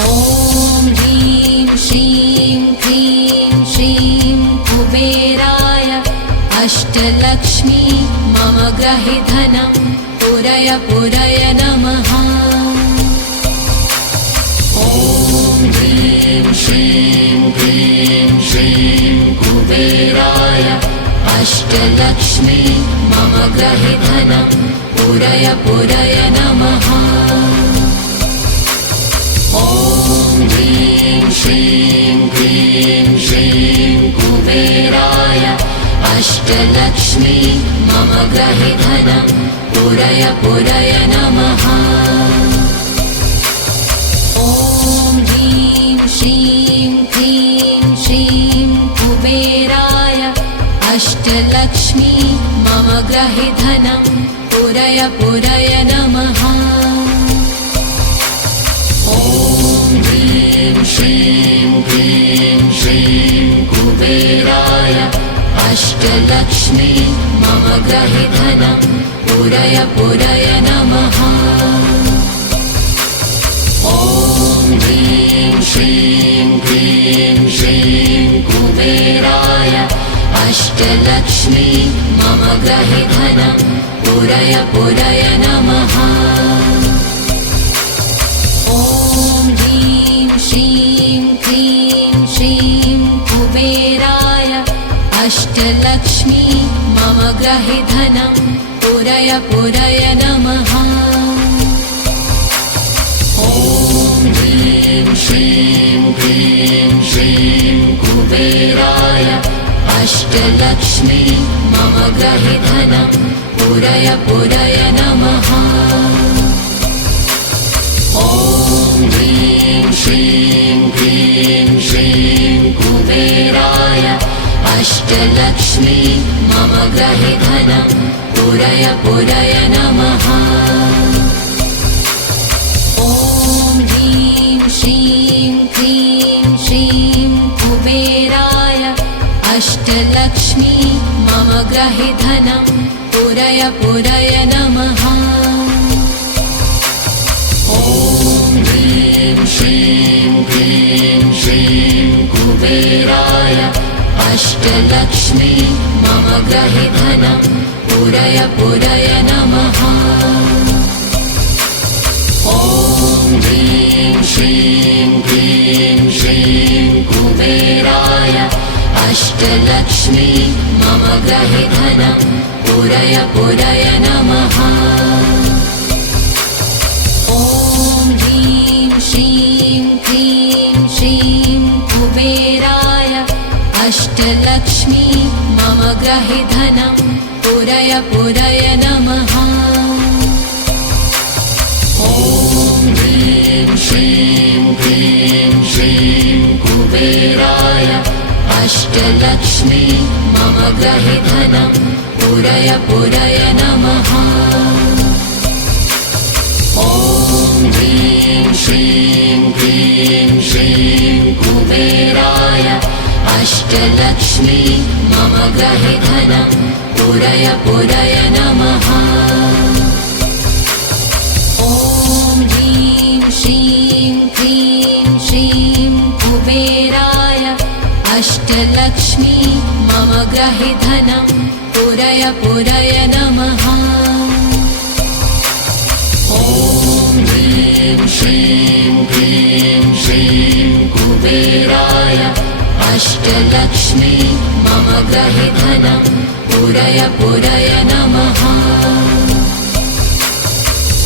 ॐ ह्रीं श्रीं क्रीं श्रीं कुबेराय अष्टलक्ष्मी मम गृहे धनं पुरय पुरय नमः। ॐ ह्रीं श्रीं क्रीं श्रीं कुबेराय अष्टलक्ष्मी मम गृहे धनं पुरय पुरय नमः। ॐ ह्रीं श्रीं क्रीं श्रीं कुबेराय अष्टलक्ष्मी मम गृहे धनं पुरय पुरय नमः। ॐ ह्रीं श्रीं क्रीं श्रीं कुबेराय अष्टलक्ष्मी मम गृहे धनं पुरय पुरय नमः। ॐ ह्रीं श्रीं क्रीं श्रीं कुबेराय अष्टलक्ष्मी मम गृहे धनं पुरय पुरय नमः। ॐ ह्रीं श्रीं क्रीं श्रीं कुबेराय अष्टलक्ष्मी मम गृहे धनं पुरय पुरय नमः। ॐ ह्रीं श्रीं क्रीं श्रीं कुबेराय अष्टलक्ष्मी मम गृहे धनं पुरय पुरय नमः। ॐ ह्रीं श्रीं क्रीं श्रीं कुबेराय अष्टलक्ष्मी मम गृहे धनं पुरय पुरय नमः। ॐ ह्रीं श्रीं क्रीं श्रीं कुबेराय अष्टलक्ष्मी मम गृहे धनं पुरय पुरय नमः। ॐ ह्रीं श्रीं क्रीं श्रीं कुबेराय अष्टलक्ष्मी मम गृहे धनं पुरय पुरय नमः। ॐ ह्रीं श्रीं क्रीं श्रीं कुबेराय अष्टलक्ष्मी मम गृहे धनं पुरय पुरय नमः। ॐ ह्रीं श्रीं क्रीं श्रीं कुबेराय अष्टलक्ष्मी मम गृहे धनं पुरय पुरय नमः। ॐ ह्रीं श्रीं क्रीं श्रीं कुबेराय अष्टलक्ष्मी मम गृहे धनं पुरय पुरय नमः। ॐ ह्रीं श्रीं क्रीं श्रीं कुबेराय अष्टलक्ष्मी मम गृहे धनं पुरय पुरय नमः। ॐ ह्रीं श्रीं क्रीं श्रीं कुबेराय अष्टलक्ष्मी मम गृहे धनं पुरय पुरय नमः। ॐ ह्रीं श्रीं क्रीं श्रीं कुबेराय अष्टलक्ष्मी मम गृहे धनं पुरय पुरय नमः। ॐ ह्रीं श्रीं क्रीं श्रीं कुबेराय अष्टलक्ष्मी मम गृहे धनं पुरय पुरय नमः।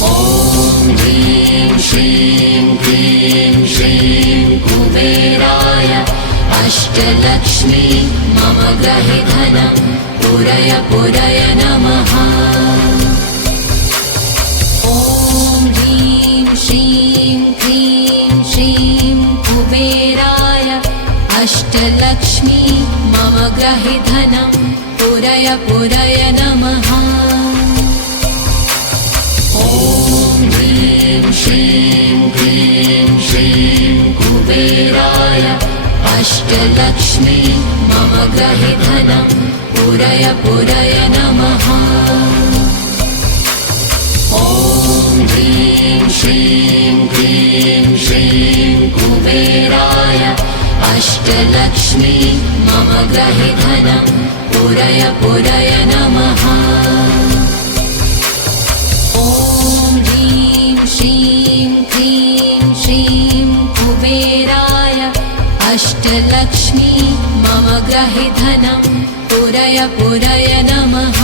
ॐ ह्रीं श्रीं क्रीं श्रीं कुबेराय अष्टलक्ष्मी मम गृहे धनं पुरय पुरय नमः। ॐ ह्रीं श्रीं क्रीं श्रीं कुबेराय अष्टलक्ष्मी मम गृहे धनं पुरय पुरय नमः। ॐ ह्रीं श्रीं क्रीं श्रीं कुबेराय अष्टलक्ष्मी मम गृहे धनं पुरय पुरय नमः। ॐ ह्रीं श्रीं क्रीं श्रीं अष्टलक्ष्मी मम गृहे धनं पूरय पूरय नमः। ॐ ह्रीं श्रीं क्लीं श्रीं कुबेराय अष्टलक्ष्मी मम गृहे धनं पूरय पूरय नमः।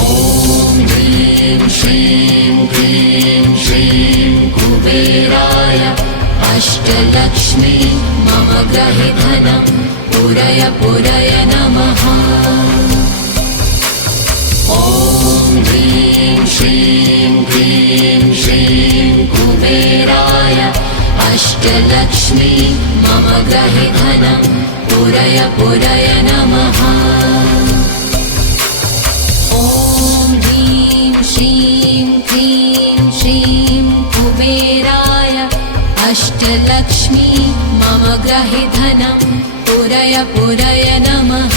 ॐ ह्रीं श्रीं क्लीं श्रीं कुबेराय अष्टलक्ष्मी मम गृहे धनं पूरय पूरय नमः। ॐ ह्रीं श्रीं क्लीं श्रीं कुबेराय अष्टलक्ष्मी मम गृहे धनं पूरय पूरय नमः। ॐ ह्रीं श्रीं क्लीं श्रीं कुबेराय अष्टलक्ष्मी मम गृहे धनं पूरय पूरय नमः।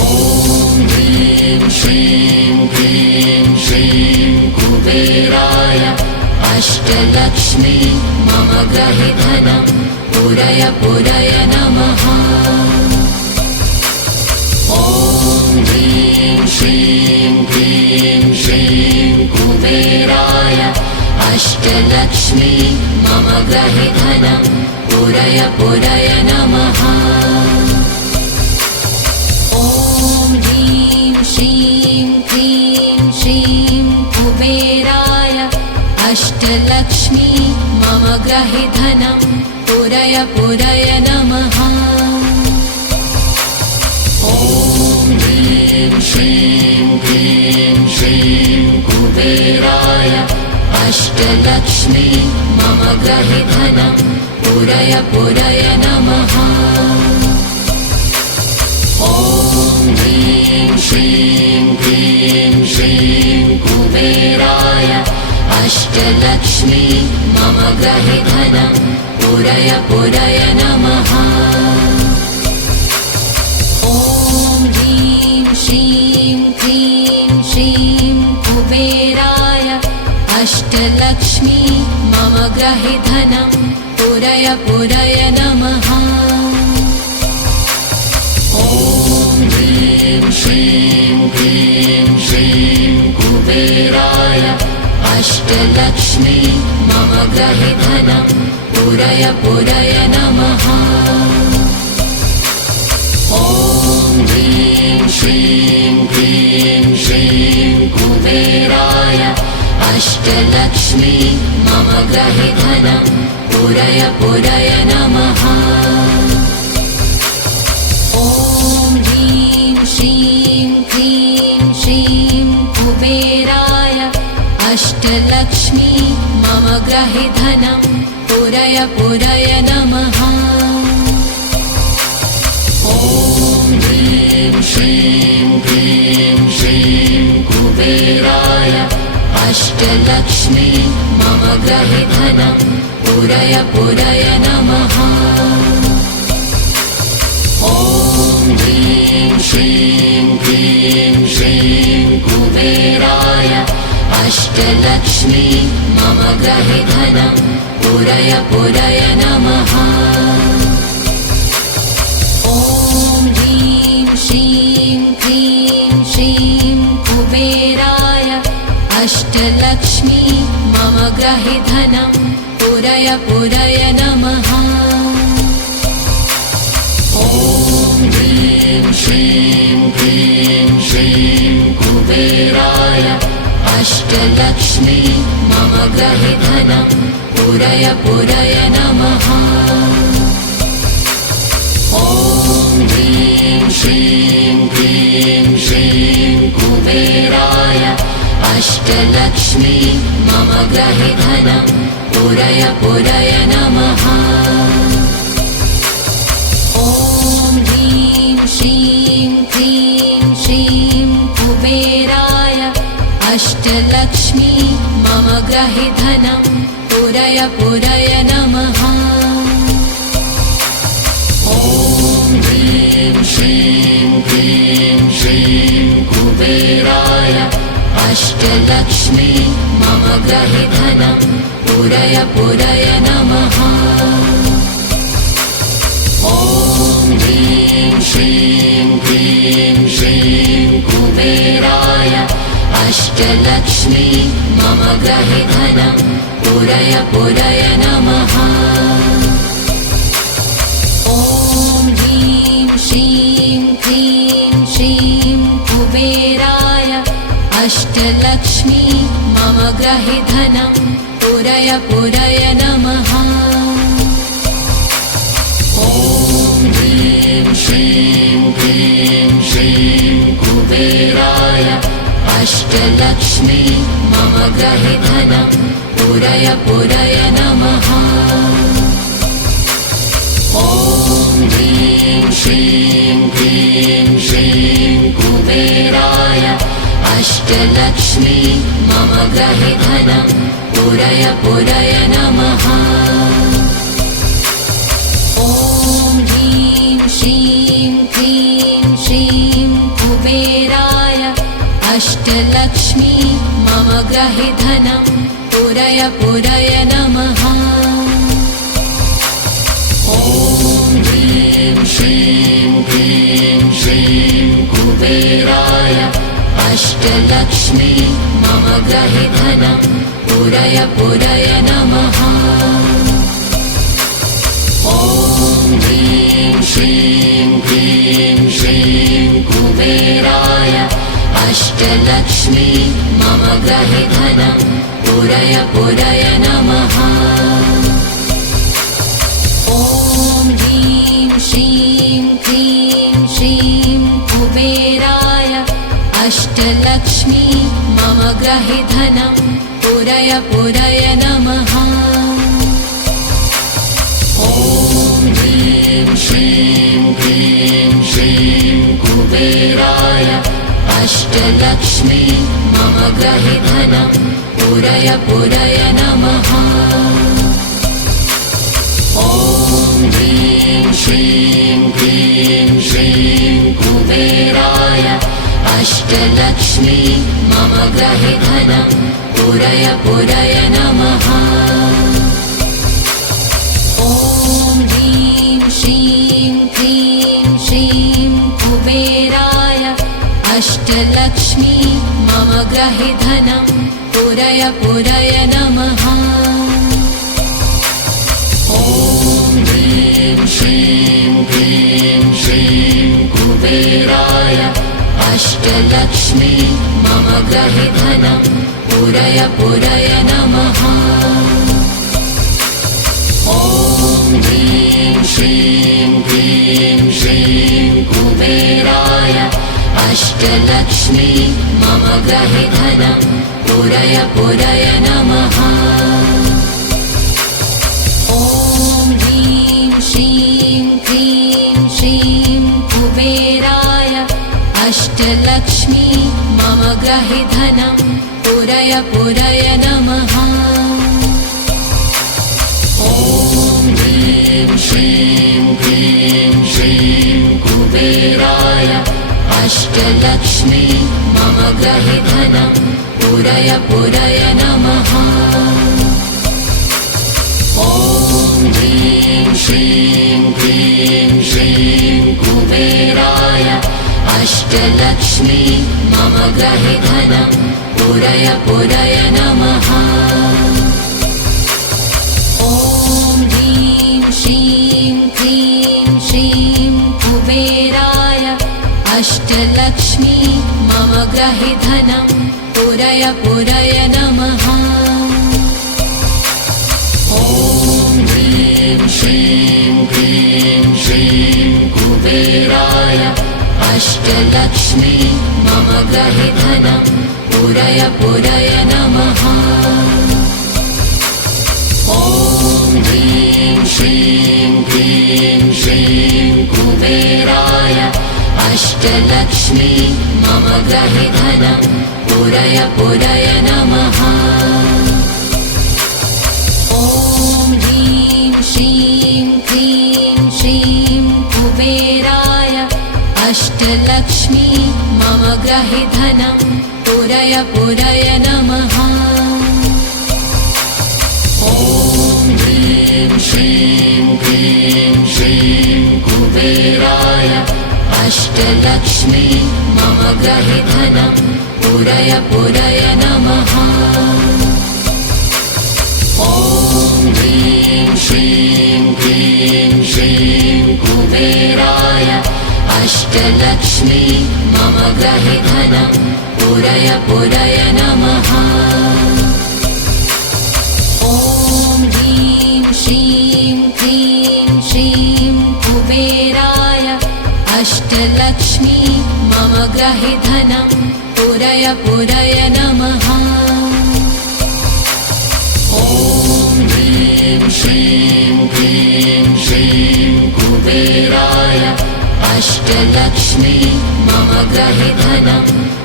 ॐ ह्रीं श्रीं क्लीं श्रीं कुबेराय अष्टलक्ष्मी मम गृहे धनं पूरय पूरय नमः। ॐ ह्रीं श्रीं क्लीं श्रीं कुबेराय अष्टलक्ष्मी मम गृहे धनं पूरय पूरय नमः। ॐ ह्रीं श्रीं क्लीं श्रीं कुबेराय अष्टलक्ष्मी मम गृहे धनं पूरय पूरय नमः। ॐ ह्रीं श्रीं क्लीं श्रीं कुबेराय अष्टलक्ष्मी मम गृहे धनं पूरय पूरय नमः। ॐ ह्रीं श्रीं क्लीं श्रीं कुबेराय अष्टलक्ष्मी मम गृहे धनं पूरय पूरय नमः। ॐ ह्रीं श्रीं क्लीं श्रीं कुबेराय अष्टलक्ष्मी मम गृहे धनं पूरय पूरय नमः। ॐ ह्रीं श्रीं क्लीं श्रीं कुबेराय अष्टलक्ष्मी मम गृहे धनं पूरय पूरय नमः। ॐ ह्रीं श्रीं क्लीं श्रीं कुबेराय अष्टलक्ष्मी मम गृहे धनं पूरय पूरय नमः। ॐ ह्रीं श्रीं क्लीं श्रीं कुबेराय अष्टलक्ष्मी मम गृहे धनं पूरय पूरय नमः। ॐ ह्रीं श्रीं क्लीं श्रीं कुबेराय अष्टलक्ष्मी मम गृहे धनं पूरय पूरय नमः। ॐ ह्रीं श्रीं क्लीं श्रीं कुबेराय अष्टलक्ष्मी मम गृहे धनं पूरय पूरय नमः। ॐ ह्रीं श्रीं क्लीं श्रीं कुबेराय अष्टलक्ष्मी मम गृहे धनं पूरय पूरय नमः। ॐ ह्रीं श्रीं क्लीं श्रीं कुबेराय अष्टलक्ष्मी मम गृहे धनं पूरय पूरय नमः। ॐ ह्रीं श्रीं क्लीं श्रीं कुबेराय अष्टलक्ष्मी मम गृहे धनं पूरय पूरय नमः। ॐ ह्रीं श्रीं क्लीं श्रीं कुबेराय अष्टलक्ष्मी मम गृहे धनं पूरय पूरय नमः। ॐ ह्रीं श्रीं क्लीं श्रीं कुबेराय अष्टलक्ष्मी मम गृहे धनं पूरय पूरय नमः। ॐ ह्रीं श्रीं क्लीं श्रीं कुबेराय अष्टलक्ष्मी मम गृहे धनं पूरय पूरय नमः। ॐ ह्रीं श्रीं क्लीं श्रीं कुबेराय अष्टलक्ष्मी मम गृहे धनं पूरय पूरय नमः। ॐ ह्रीं श्रीं क्लीं श्रीं कुबेराय अष्टलक्ष्मी मम गृहे धनं पूरय पूरय नमः। ॐ ह्रीं श्रीं क्लीं श्रीं कुबेराय अष्टलक्ष्मी मम गृहे धनं पूरय पूरय नमः। ॐ ह्रीं श्रीं क्लीं श्रीं कुबेराय अष्टलक्ष्मी मम गृहे धनं पूरय पूरय नमः। ॐ ह्रीं श्रीं क्लीं श्रीं कुबेराय अष्टलक्ष्मी मम गृहे धनं पूरय पूरय नमः। ॐ ह्रीं श्रीं क्लीं श्रीं कुबेराय अष्टलक्ष्मी मम गृहे धनं पूरय पूरय नमः। ॐ ह्रीं श्रीं क्लीं श्रीं कुबेराय अष्टलक्ष्मी मम गृहे धनं पूरय पूरय नमः। ॐ ह्रीं श्रीं क्लीं श्रीं कुबेराय अष्टलक्ष्मी मम गृहे धनं पूरय पूरय नमः। ॐ ह्रीं श्रीं क्लीं श्रीं कुबेराय अष्टलक्ष्मी मम गृहे धनं पूरय पूरय नमः। ॐ ह्रीं श्रीं क्लीं श्रीं कुबेराय अष्टलक्ष्मी मम गृहे धनं पूरय पूरय नमः। ॐ ह्रीं श्रीं क्लीं श्रीं कुबेराय अष्टलक्ष्मी मम गृहे धनं पूरय पूरय नमः। ॐ ह्रीं श्रीं क्लीं श्रीं कुबेराय अष्टलक्ष्मी मम गृहे धनं पूरय पूरय नमः। ॐ ह्रीं श्रीं क्लीं श्रीं कुबेराय अष्टलक्ष्मी मम गृहे धनं पूरय पूरय नमः। ॐ ह्रीं श्रीं क्लीं श्रीं कुबेराय अष्टलक्ष्मी मम गृहे धनं पूरय पूरय नमः। ॐ ह्रीं श्रीं क्लीं श्रीं कुबेराय अष्टलक्ष्मी मम गृहे धनं पूरय पूरय नमः। ॐ ह्रीं श्रीं क्लीं श्रीं कुबेराय अष्टलक्ष्मी मम गृहे धनं पूरय पूरय नमः। ॐ ह्रीं श्रीं क्लीं श्रीं कुबेराय अष्टलक्ष्मी मम गृहे धनं पूरय पूरय नमः। ॐ ह्रीं श्रीं क्लीं श्रीं कुबेराय अष्टलक्ष्मी मम गृहे धनं पूरय पूरय नमः। ॐ ह्रीं श्रीं क्लीं श्रीं कुबेराय अष्टलक्ष्मी मम गृहे धनं पूरय पूरय नमः। ॐ अष्टलक्ष्मी मम गृहे धनं पूरय पूरय नमः। ॐ ह्रीं श्रीं क्लीं श्रीं कुबेराय अष्टलक्ष्मी मम गृहे धनं पूरय पूरय नमः। ॐ ह्रीं श्रीं क्लीं श्रीं कुबेराय अष्टलक्ष्मी मम गृहे धनं पूरय पूरय नमः। ॐ ह्रीं श्रीं क्लीं श्रीं कुबेराय अष्टलक्ष्मी मम गृहे धनं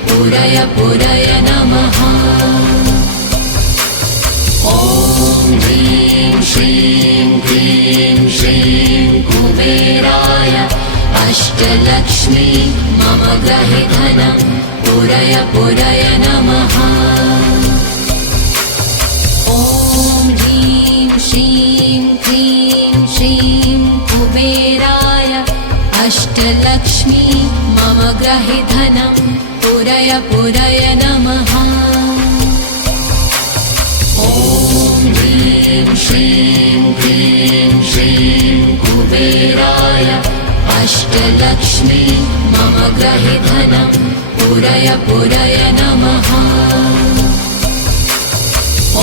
पूरय पूरय नमः। ॐ ह्रीं श्रीं क्लीं श्रीं कुबेराय अष्टलक्ष्मी मम गृहे धनं पूरय पूरय नमः। ॐ ह्रीं श्रीं क्लीं श्रीं कुबेराय अष्टलक्ष्मी मम गृहे धनं पूरय पूरय नमः। ॐ ह्रीं श्रीं क्लीं श्रीं कुबेराय अष्टलक्ष्मी मम गृहे धनं पूरय पूरय नमः।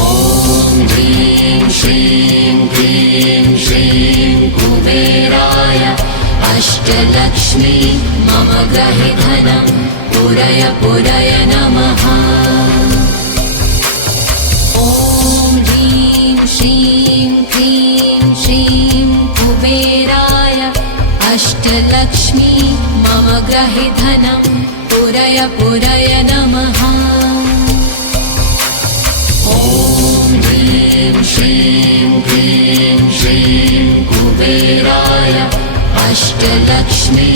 ॐ ह्रीं श्रीं क्लीं श्रीं कुबेराय अष्टलक्ष्मी मम गृहे धनं पूरय पूरय नमः। ॐ ह्रीं श्रीं क्लीं श्रीं कुबेराय अष्टलक्ष्मी मम गृहे धनं पूरय पूरय नमः। ॐ ह्रीं श्रीं क्लीं श्रीं कुबेराय अष्टलक्ष्मी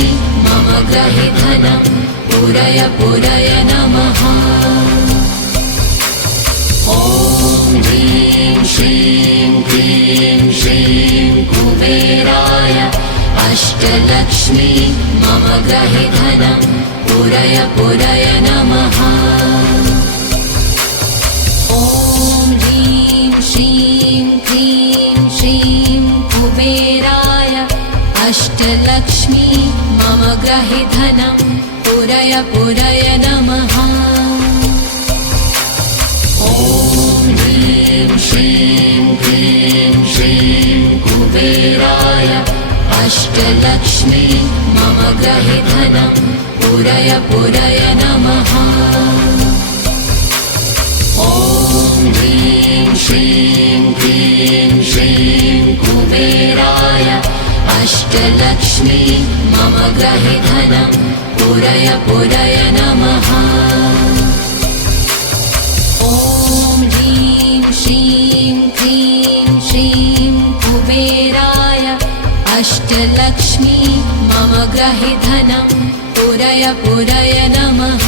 मम गृहे धनं पूरय पूरय नमः। ॐ ह्रीं श्रीं क्लीं श्रीं कुबेराय अष्टलक्ष्मी मम गृहे धनं पूरय पूरय नमः। ॐ ह्रीं श्रीं क्लीं श्रीं कुबेराय अष्टलक्ष्मी मम गृहे धनं पूरय पूरय नमः। ॐ ह्रीं श्रीं क्लीं श्रीं कुबेराय अष्टलक्ष्मी मम गृहे धनं पूरय पूरय नमः। ॐ ह्रीं श्रीं क्लीं श्रीं कुबेराय अष्टलक्ष्मी मम गृहे धनं पूरय पूरय नमः। ॐ ह्रीं श्रीं क्लीं श्रीं कुबेराय अष्टलक्ष्मी मम गृहे धनं पूरय पूरय नमः।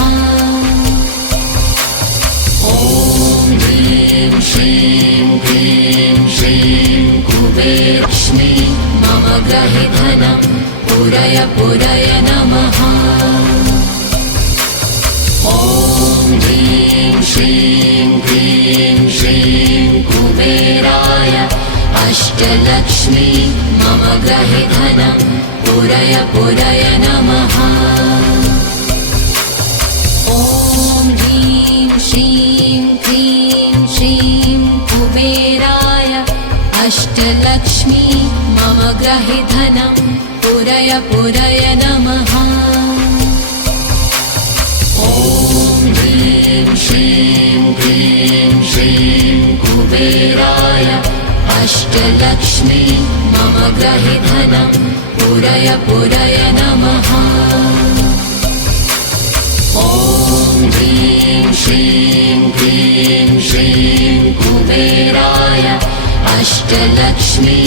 ॐ ह्रीं श्रीं क्लीं श्रीं कुबेरलक्ष्मी मम गृहे धनं पूरय पूरय नमः। ॐ ह्रीं श्रीं क्लीं श्रीं कुबेराय अष्टलक्ष्मी मम गृहे धनं पूरय पूरय नमः। ॐ ह्रीं श्रीं क्लीं श्रीं कुबेराय अष्टलक्ष्मी मम गृहे धनं पूरय पूरय नमः। ॐ ह्रीं श्रीं क्लीं श्रीं कुबेराय अष्टलक्ष्मी मम गृहे धनं पूरय पूरय नमः। ॐ ह्रीं श्रीं क्लीं श्रीं कुबेराय अष्टलक्ष्मी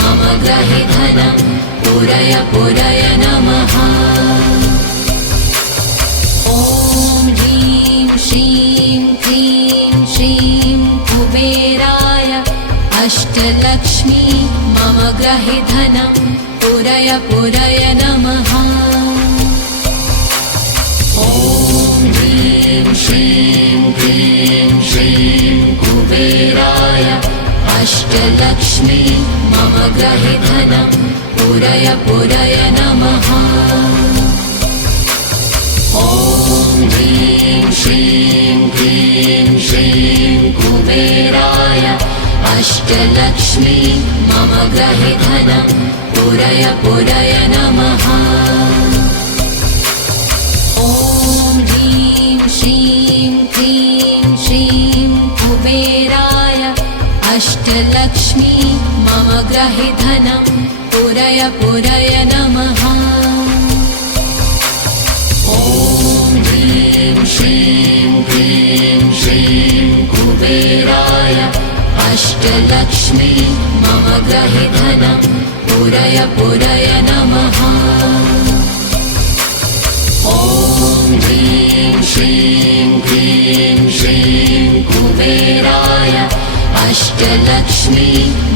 मम गृहे धनं पूरय पूरय नमः। ॐ ह्रीं श्रीं क्लीं श्रीं कुबेराय अष्टलक्ष्मी मम गृहे धनं पूरय पूरय नमः। श्रीं क्लीं श्रीं कुबेराय अष्टलक्ष्मी मम गृहे धनं पूरय पूरय नमः। ॐ ह्रीं श्रीं क्लीं श्रीं कुबेराय अष्टलक्ष्मी मम गृहे धनं पूरय पूरय नमः। ॐ ह्रीं श्रीं क्लीं श्रीं कुबेराय अष्टलक्ष्मी मम गृहे धनं पूरय पूरय नमः। ॐ ह्रीं श्रीं क्लीं श्रीं कुबेराय अष्टलक्ष्मी मम गृहे धनं पूरय पूरय नमः। ॐ ह्रीं श्रीं क्लीं श्रीं कुबेराय अष्टलक्ष्मी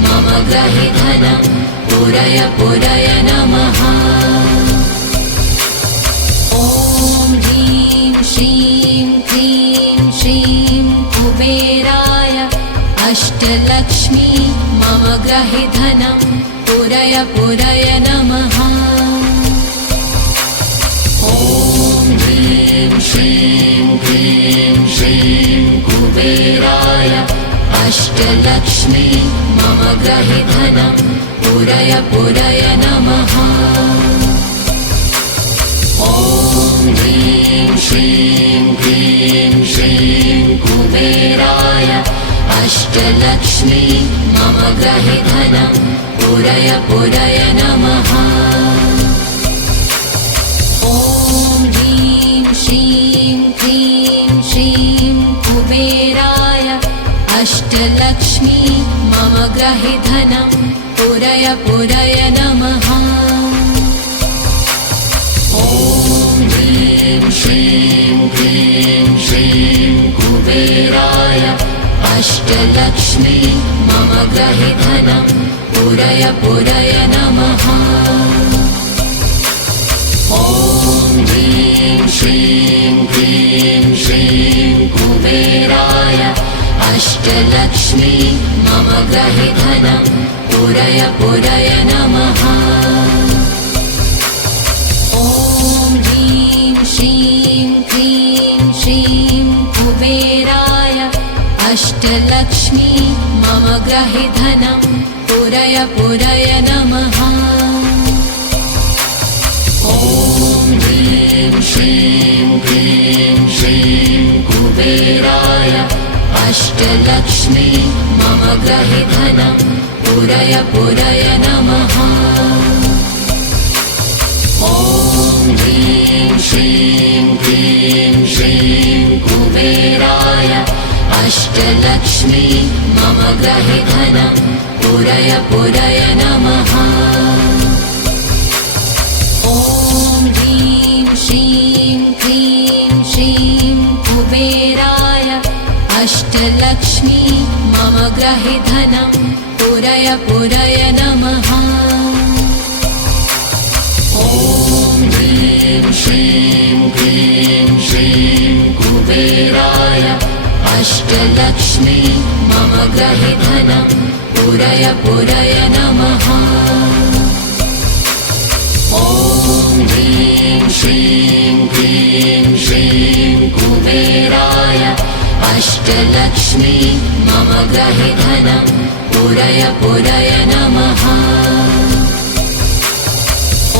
मम गृहे धनं पूरय पूरय नमः। ॐ ह्रीं श्रीं क्लीं श्रीं कुबेराय अष्टलक्ष्मी मम गृहे धनं पूरय पूरय नमः। ॐ ह्रीं श्रीं क्लीं श्रीं कुबेराय अष्टलक्ष्मी मम गृहे धनं पूरय पूरय नमः। ॐ ह्रीं श्रीं क्लीं श्रीं कुबेराय अष्टलक्ष्मी मम गृहे धनं पूरय पूरय नमः। ॐ ह्रीं श्रीं क्लीं श्रीं कुबेराय अष्टलक्ष्मी मम गृहे धनं पूरय पूरय नमः। ॐ ह्रीं श्रीं क्लीं श्रीं कुबेराय अष्टलक्ष्मी मम गृहे धनं पूरय पूरय नमः। ॐ ह्रीं श्रीं क्लीं श्रीं कुबेराय अष्टलक्ष्मी मम गृहे धनं पूरय पूरय नमः। ॐ ह्रीं श्रीं क्लीं श्रीं कुबेराय अष्टलक्ष्मी मम गृहे धनं पूरय पूरय नमः। ॐ ह्रीं श्रीं क्लीं श्रीं कुबेराय अष्टलक्ष्मी मम गृहे धनं पूरय पूरय नमः। ॐ ह्रीं श्रीं क्लीं श्रीं कुबेराय अष्टलक्ष्मी मम गृहे धनं पूरय पूरय नमः। ॐ ह्रीं श्रीं क्लीं श्रीं कुबेराय अष्टलक्ष्मी मम गृहे धनं पूरय पूरय नमः। ॐ ह्रीं श्रीं क्लीं श्रीं कुबेराय अष्टलक्ष्मी मम गृहे धनं पूरय पूरय नमः। ॐ ह्रीं श्रीं क्लीं श्रीं कुबेराय अष्टलक्ष्मी मम गृहे धनं पूरय पूरय नमः।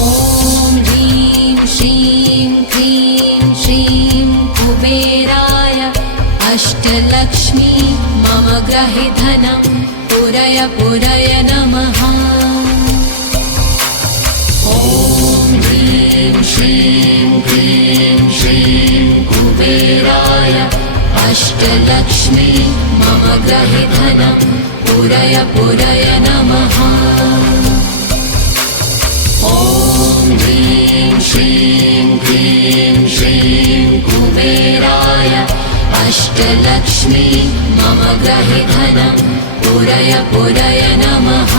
ॐ ह्रीं श्रीं क्लीं श्रीं कुबेराय अष्टलक्ष्मी मम गृहे धनं पूरय पूरय नमः। ॐ ह्रीं श्रीं क्लीं श्रीं कुबेराय अष्टलक्ष्मी मम गृहे धनं पूरय पूरय नमः। ॐ ह्रीं श्रीं क्लीं श्रीं कुबेराय अष्टलक्ष्मी मम गृहे धनं पूरय पूरय नमः।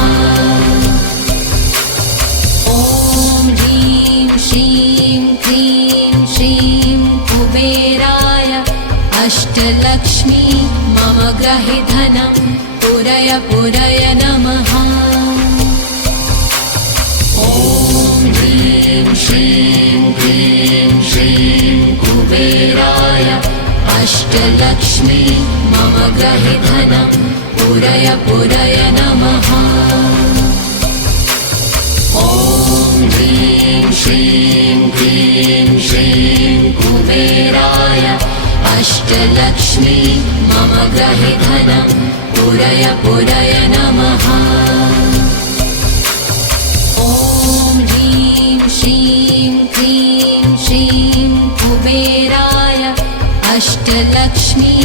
ॐ ह्रीं श्रीं क्लीं श्रीं कुबेराय अष्टलक्ष्मी मम ग्रहे धनं पूरय पूरय नमः। ॐ ह्रीं श्रीं क्लीं श्रीं कुबेराय अष्टलक्ष्मी मम ग्रहे धनं पूरय पूरय नमः। ॐ ह्रीं श्रीं क्लीं श्रीं कुबेराय अष्टलक्ष्मी मम ग्रहे धनं पूरय पूरय नमः। ॐ ह्रीं श्रीं क्लीं श्रीं कुबेराय अष्टलक्ष्मी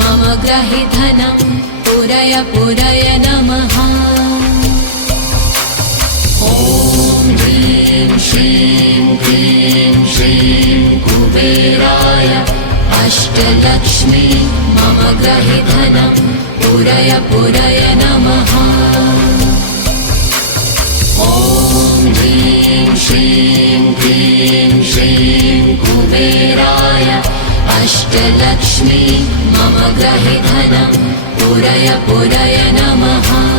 मम ग्रहे धनं पूरय पूरय नमः। ॐ ह्रीं श्रीं क्लीं श्रीं कुबेराय अष्टलक्ष्मी मम ग्रहे धनं पूरय पूरय नमः। ॐ ह्रीं श्रीं क्लीं श्रीं कुबेराय अष्टलक्ष्मी मम ग्रहे धनं पूरय पूरय नमः।